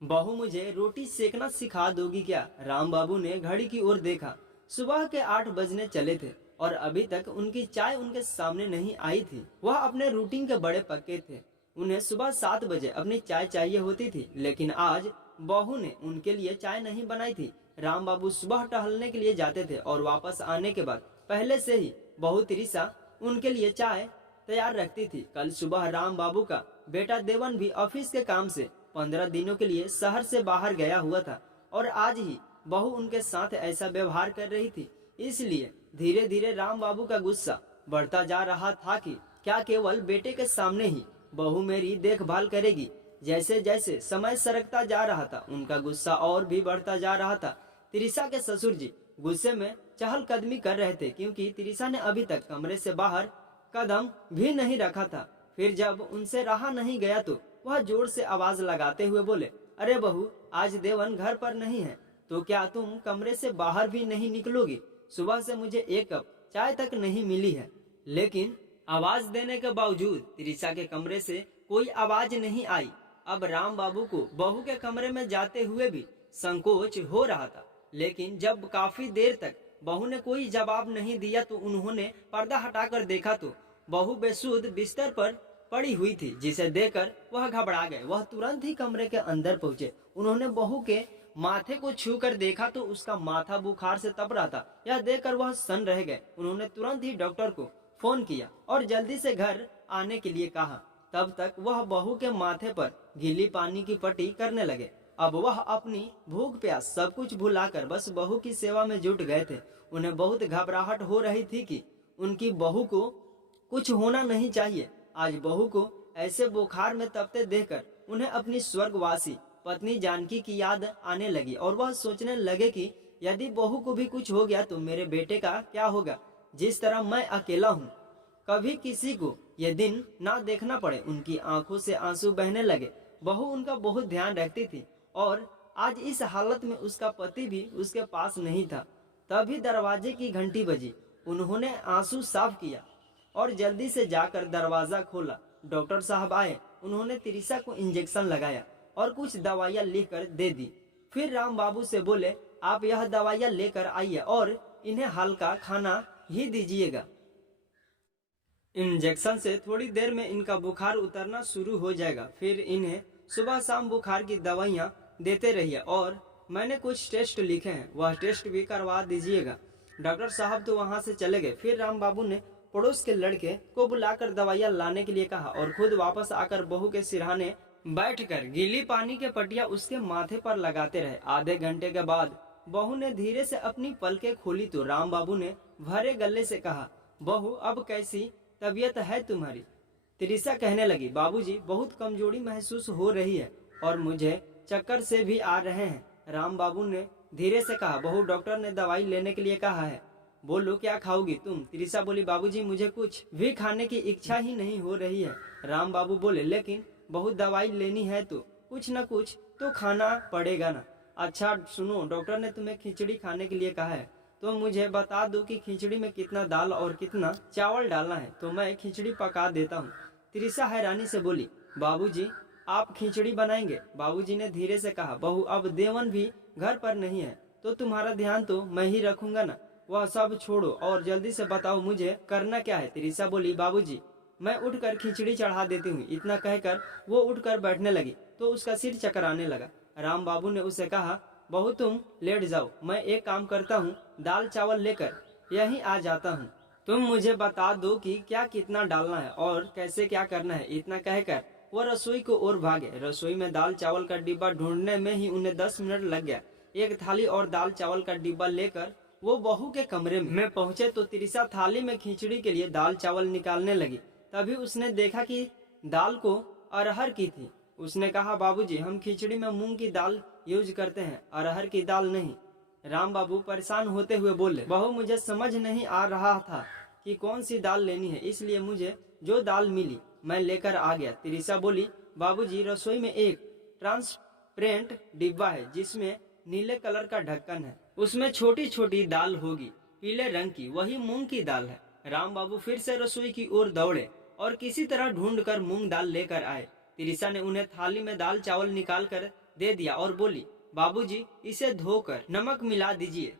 बहू मुझे रोटी सेकना सिखा दोगी क्या? राम बाबू ने घड़ी की ओर देखा। सुबह के 8 बजने चले थे और अभी तक उनकी चाय उनके सामने नहीं आई थी। वह अपने रूटीन के बड़े पक्के थे। उन्हें सुबह 7 बजे अपनी चाय चाहिए होती थी, लेकिन आज बहू ने उनके लिए चाय नहीं बनाई थी। राम बाबू सुबह टहलने के लिए जाते थे और वापस आने के बाद पहले से ही बहू तिरिसा उनके लिए चाय तैयार रखती थी। कल सुबह राम बाबू का बेटा देवन भी ऑफिस के काम से 15 दिनों के लिए शहर से बाहर गया हुआ था और आज ही बहू उनके साथ ऐसा व्यवहार कर रही थी। इसलिए धीरे धीरे राम बाबू का गुस्सा बढ़ता जा रहा था कि क्या केवल बेटे के सामने ही बहू मेरी देखभाल करेगी। जैसे जैसे समय सरकता जा रहा था उनका गुस्सा और भी बढ़ता जा रहा था। तिरिसा के ससुर जी गुस्से में चहलकदमी कर रहे थे क्योंकि तिरिसा ने अभी तक कमरे से बाहर कदम भी नहीं रखा था। फिर जब उनसे रहा नहीं गया तो वह जोर से आवाज लगाते हुए बोले, अरे बहू, आज देवन घर पर नहीं है तो क्या तुम कमरे से बाहर भी नहीं निकलोगी? सुबह से मुझे एक कप चाय तक नहीं मिली है। लेकिन आवाज देने के बावजूद तिरिसा के कमरे से कोई आवाज नहीं आई। अब राम बाबू को बहू के कमरे में जाते हुए भी संकोच हो रहा था, लेकिन जब काफी देर तक बहू ने कोई जवाब नहीं दिया तो उन्होंने पर्दा हटाकर देखा तो बहू बेसुध बिस्तर पर पड़ी हुई थी, जिसे देखकर वह घबरा गए। वह तुरंत ही कमरे के अंदर पहुंचे। उन्होंने बहू के माथे को छूकर देखा तो उसका माथा बुखार से तप रहा था। यह देखकर वह सन्न रह गए। उन्होंने तुरंत ही डॉक्टर को फोन किया और जल्दी से घर आने के लिए कहा। तब तक वह बहू के माथे पर गीली पानी की पट्टी करने लगे। अब वह अपनी भूख प्यास सब कुछ भुलाकर बस बहू की सेवा में जुट गए थे। उन्हें बहुत घबराहट हो रही थी कि उनकी बहू को कुछ होना नहीं चाहिए। आज बहू को ऐसे बुखार में तपते देखकर उन्हें अपनी स्वर्गवासी पत्नी जानकी की याद आने लगी और वह सोचने लगे कि यदि बहू को भी कुछ हो गया तो मेरे बेटे का क्या होगा? जिस तरह मैं अकेला हूँ, कभी किसी को ये दिन ना देखना पड़े। उनकी आंखों से आंसू बहने लगे। बहू उनका बहुत ध्यान रखती थी और आज इस हालत में उसका पति भी उसके पास नहीं था। तभी दरवाजे की घंटी बजी। उन्होंने आंसू साफ किया और जल्दी से जाकर दरवाजा खोला। डॉक्टर साहब आए। उन्होंने तिरिसा को इंजेक्शन लगाया और कुछ दवाइयाँ लिखकर दे दी। फिर राम बाबू से बोले, आप यह दवाइयाँ लेकर आइए और इन्हें हल्का खाना ही दीजिएगा। इंजेक्शन से थोड़ी देर में इनका बुखार उतरना शुरू हो जाएगा। फिर इन्हें सुबह शाम बुखार की दवाइयाँ देते रहिए और मैंने कुछ टेस्ट लिखे हैं, वह टेस्ट भी करवा दीजिएगा। डॉक्टर साहब तो वहाँ से चले गए। फिर राम बाबू ने पड़ोस के लड़के को बुलाकर दवाइयाँ लाने के लिए कहा और खुद वापस आकर बहू के सिरहाने बैठकर गीली पानी के पट्टियाँ उसके माथे पर लगाते रहे। आधे घंटे के बाद बहू ने धीरे से अपनी पलकें खोली तो राम बाबू ने भरे गले से कहा, बहू, अब कैसी तबीयत है तुम्हारी? तिरिसा कहने लगी, बाबूजी, बहुत कमजोरी महसूस हो रही है और मुझे चक्कर से भी आ रहे हैं। राम बाबू ने धीरे से कहा, बहू, डॉक्टर ने दवाई लेने के लिए कहा है, बोलो क्या खाओगी तुम? तिरिसा बोली, बाबूजी, मुझे कुछ भी खाने की इच्छा ही नहीं हो रही है। राम बाबू बोले, लेकिन बहुत दवाई लेनी है तो कुछ न कुछ तो खाना पड़ेगा ना। अच्छा सुनो, डॉक्टर ने तुम्हें खिचड़ी खाने के लिए कहा है, तो मुझे बता दो कि खिचड़ी में कितना दाल और कितना चावल डालना है, तो मैं खिचड़ी पका देता हूँ। तिरिसा हैरानी से बोली, बाबूजी, आप खिचड़ी बनाएंगे? बाबूजी ने धीरे से कहा, बहू, अब देवन भी घर पर नहीं है तो तुम्हारा ध्यान तो मैं ही रखूंगा ना। वह सब छोड़ो और जल्दी से बताओ मुझे करना क्या है। तिरिसा बोली, बाबूजी, मैं उठकर खिचड़ी चढ़ा देती हूँ। इतना कहकर वो उठकर बैठने लगी तो उसका सिर चकराने लगा। राम बाबू ने उसे कहा, बहू, तुम लेट जाओ, मैं एक काम करता हूँ, दाल चावल लेकर यहीं आ जाता हूँ। तुम मुझे बता दो कि क्या कितना डालना है और कैसे क्या करना है। इतना कहकर वो रसोई को ओर भागे। रसोई में दाल चावल का डिब्बा ढूंढने में ही उन्हें 10 मिनट लग गया। एक थाली और दाल चावल का डिब्बा लेकर वो बहू के कमरे में पहुंचे तो तिरिसा थाली में खिचड़ी के लिए दाल चावल निकालने लगी। तभी उसने देखा कि दाल को अरहर की थी। उसने कहा, बाबूजी, हम खिचड़ी में मूंग की दाल यूज करते हैं, अरहर की दाल नहीं। राम बाबू परेशान होते हुए बोले, बहू, मुझे समझ नहीं आ रहा था कि कौन सी दाल लेनी है, इसलिए मुझे जो दाल मिली मैं लेकर आ गया। तिरिसा बोली, बाबूजी, रसोई में एक ट्रांसपेरेंट डिब्बा है जिसमें नीले कलर का ढक्कन है, उसमें छोटी छोटी दाल होगी पीले रंग की, वही मूंग की दाल है। राम बाबू फिर से रसोई की ओर दौड़े और किसी तरह ढूंढकर मूंग दाल लेकर आए। तिरिसा ने उन्हें थाली में दाल चावल निकाल कर दे दिया और बोली, बाबूजी इसे धोकर नमक मिला दीजिए,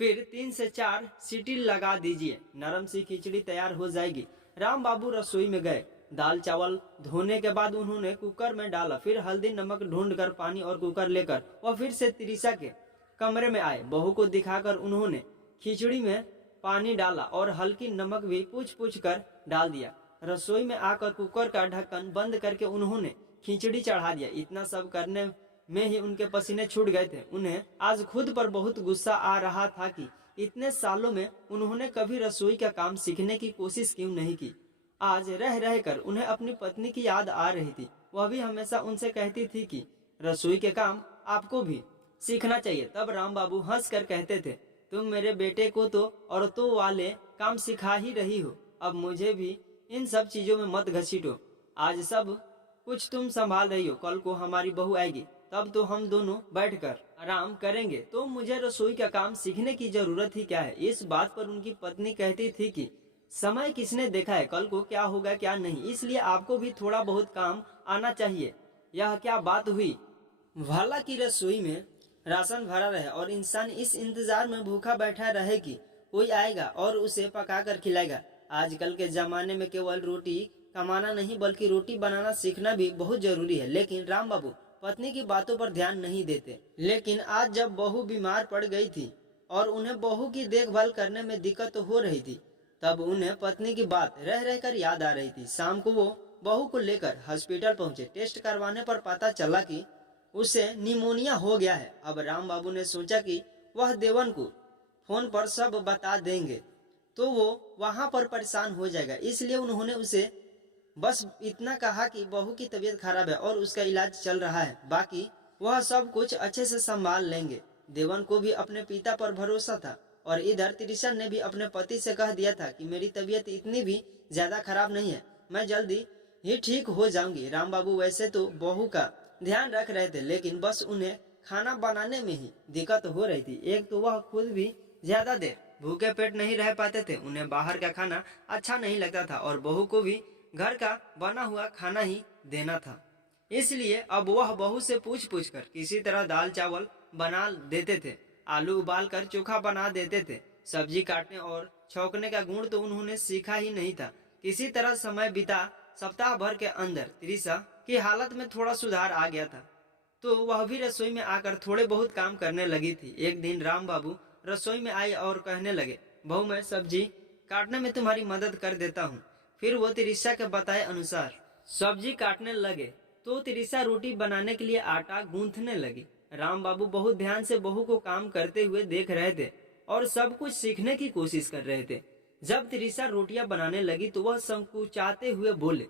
फिर 3 से 4 सीटी लगा दीजिए, नरम सी खिचड़ी तैयार हो जाएगी। राम बाबू रसोई में गए। दाल चावल धोने के बाद उन्होंने कुकर में डाला, फिर हल्दी नमक ढूंढकर पानी और कुकर लेकर वह फिर से तिरिसा के कमरे में आए। बहू को दिखाकर उन्होंने खिचड़ी में पानी डाला और हल्की नमक भी पूछ पूछ कर डाल दिया। रसोई में आकर कुकर का ढक्कन बंद करके उन्होंने खिचड़ी चढ़ा दिया। इतना सब करने में ही उनके पसीने छूट गए थे। उन्हें आज खुद पर बहुत गुस्सा आ रहा था कि इतने सालों में उन्होंने कभी रसोई का काम सीखने की कोशिश क्यों नहीं की। आज रह रह कर उन्हें अपनी पत्नी की याद आ रही थी। वह भी हमेशा उनसे कहती थी कि रसोई के काम आपको भी सीखना चाहिए। तब राम बाबू हंस कर कहते थे, तुम मेरे बेटे को तो औरतों वाले काम सिखा ही रही हो, अब मुझे भी इन सब चीजों में मत घसीटो। आज सब कुछ तुम संभाल रही हो, कल को हमारी बहू आएगी तब तो हम दोनों बैठकर आराम करेंगे, तो मुझे रसोई का काम सीखने की जरूरत ही क्या है। इस बात पर उनकी पत्नी कहती थी कि समय किसने देखा है, कल को क्या होगा क्या नहीं, इसलिए आपको भी थोड़ा बहुत काम आना चाहिए। यह क्या बात हुई, भला की रसोई में राशन भरा रहे और इंसान इस इंतजार में भूखा बैठा रहे कि कोई आएगा और उसे पका कर खिलाएगा। आजकल के जमाने में केवल रोटी कमाना नहीं बल्कि रोटी बनाना सीखना भी बहुत जरूरी है। लेकिन राम बाबू पत्नी की बातों पर ध्यान नहीं देते। लेकिन आज जब बहू बीमार पड़ गई थी और उन्हें बहू की देखभाल करने में दिक्कत हो रही थी, तब उन्हें पत्नी की बात रह रहकर याद आ रही थी। शाम को वो बहू को लेकर हॉस्पिटल पहुंचे। टेस्ट करवाने पर पता चला कि उसे निमोनिया हो गया है। अब राम बाबू ने सोचा कि वह देवन को फोन पर सब बता देंगे तो वो वहां पर परेशान हो जाएगा, इसलिए उन्होंने उसे बस इतना कहा कि बहू की तबीयत खराब है और उसका इलाज चल रहा है, बाकी वह सब कुछ अच्छे से संभाल लेंगे। देवन को भी अपने पिता पर भरोसा था और इधर तिरिसा ने भी अपने पति से कह दिया था कि मेरी तबीयत इतनी भी ज्यादा खराब नहीं है, मैं जल्दी ही ठीक हो जाऊंगी। राम बाबू वैसे तो बहू का ध्यान रख रहे थे, लेकिन बस उन्हें खाना बनाने में ही दिक्कत हो रही थी। एक तो वह खुद भी ज्यादा देर भूखे पेट नहीं रह पाते थे, उन्हें बाहर का खाना अच्छा नहीं लगता था और बहू को भी घर का बना हुआ खाना ही देना था। इसलिए अब वह बहू से पूछ पूछ कर किसी तरह दाल चावल बना देते थे, आलू उबाल कर चोखा बना देते थे। सब्जी काटने और छौंकने का गुण तो उन्होंने सीखा ही नहीं था। किसी तरह समय बिता। सप्ताह भर के अंदर तिरिसा की हालत में थोड़ा सुधार आ गया था, तो वह भी रसोई में आकर थोड़े बहुत काम करने लगी थी। एक दिन राम बाबू रसोई में आई और कहने लगे, बहू मैं सब्जी काटने में तुम्हारी मदद कर देता हूँ। फिर वो तिरिसा के बताए अनुसार सब्जी काटने लगे तो तिरिसा रोटी बनाने के लिए आटा गूंथने लगी। राम बाबू बहुत ध्यान से बहू को काम करते हुए देख रहे थे और सब कुछ सीखने की कोशिश कर रहे थे। जब तिरिसा रोटियां बनाने लगी तो वह संकुचाते हुए बोले,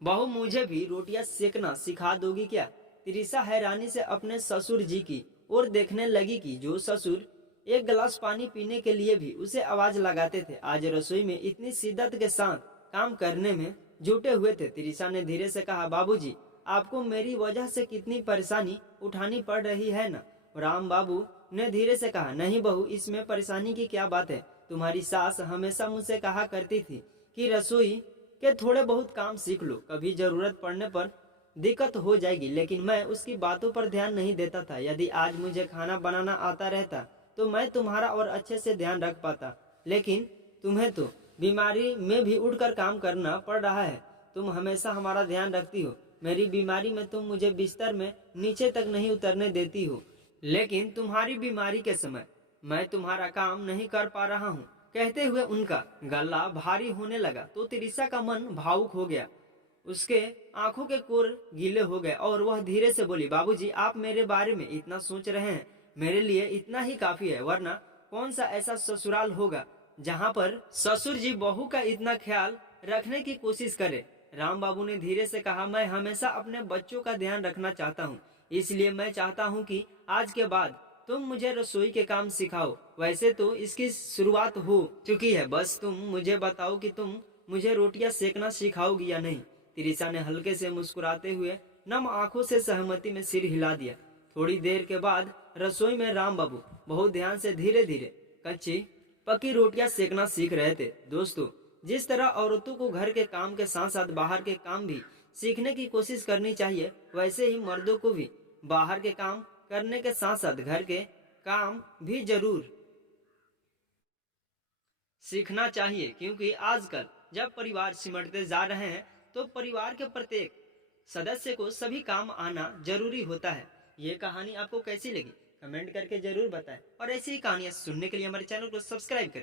बहू मुझे भी रोटियां सेकना सिखा दोगी क्या। तिरिसा हैरानी से अपने ससुर जी की ओर देखने लगी कि जो ससुर एक गिलास पानी पीने के लिए भी उसे आवाज लगाते थे, आज रसोई में इतनी शिद्दत के साथ काम करने में जुटे हुए थे। तिरिसा ने धीरे से कहा, बाबूजी आपको मेरी वजह से कितनी परेशानी उठानी पड़ रही है ना। राम बाबू ने धीरे से कहा, नहीं बहू इसमें परेशानी की क्या बात है, तुम्हारी सास हमेशा मुझसे कहा करती थी कि रसोई के थोड़े बहुत काम सीख लो, कभी जरूरत पड़ने पर दिक्कत हो जाएगी, लेकिन मैं उसकी बातों पर ध्यान नहीं देता था। यदि आज मुझे खाना बनाना आता रहता तो मैं तुम्हारा और अच्छे से ध्यान रख पाता, लेकिन तुम्हें तो बीमारी में भी उठकर काम करना पड़ रहा है। तुम हमेशा हमारा ध्यान रखती हो, मेरी बीमारी में तुम मुझे बिस्तर में नीचे तक नहीं उतरने देती हो, लेकिन तुम्हारी बीमारी के समय मैं तुम्हारा काम नहीं कर पा रहा हूँ। कहते हुए उनका गला भारी होने लगा तो तिरिसा का मन भावुक हो गया, उसके आंखों के कोर गीले हो गए और वह धीरे से बोली, बाबूजी आप मेरे बारे में इतना सोच रहे हैं, मेरे लिए इतना ही काफी है, वरना कौन सा ऐसा ससुराल होगा जहाँ पर ससुर जी बहू का इतना ख्याल रखने की कोशिश करे। राम बाबू ने धीरे से कहा, मैं हमेशा अपने बच्चों का ध्यान रखना चाहता हूँ, इसलिए मैं चाहता हूँ कि आज के बाद तुम मुझे रसोई के काम सिखाओ। वैसे तो इसकी शुरुआत हो चुकी है, बस तुम मुझे बताओ कि तुम मुझे रोटियां सेकना सिखाओगी या नहीं। तिरिसा ने हल्के से मुस्कुराते हुए नम आंखों से सहमति में सिर हिला दिया। थोड़ी देर के बाद रसोई में राम बाबू बहुत ध्यान से धीरे धीरे कच्ची पकी रोटियां सेकना सीख रहे थे। दोस्तों, जिस तरह औरतों को घर के काम के साथ साथ बाहर के काम भी सीखने की कोशिश करनी चाहिए, वैसे ही मर्दों को भी बाहर के काम करने के साथ साथ घर के काम भी जरूर सीखना चाहिए, क्योंकि आजकल जब परिवार सिमटते जा रहे हैं तो परिवार के प्रत्येक सदस्य को सभी काम आना जरूरी होता है। ये कहानी आपको कैसी लगी कमेंट करके जरूर बताएं और ऐसी ही कहानियां सुनने के लिए हमारे चैनल को सब्सक्राइब करें।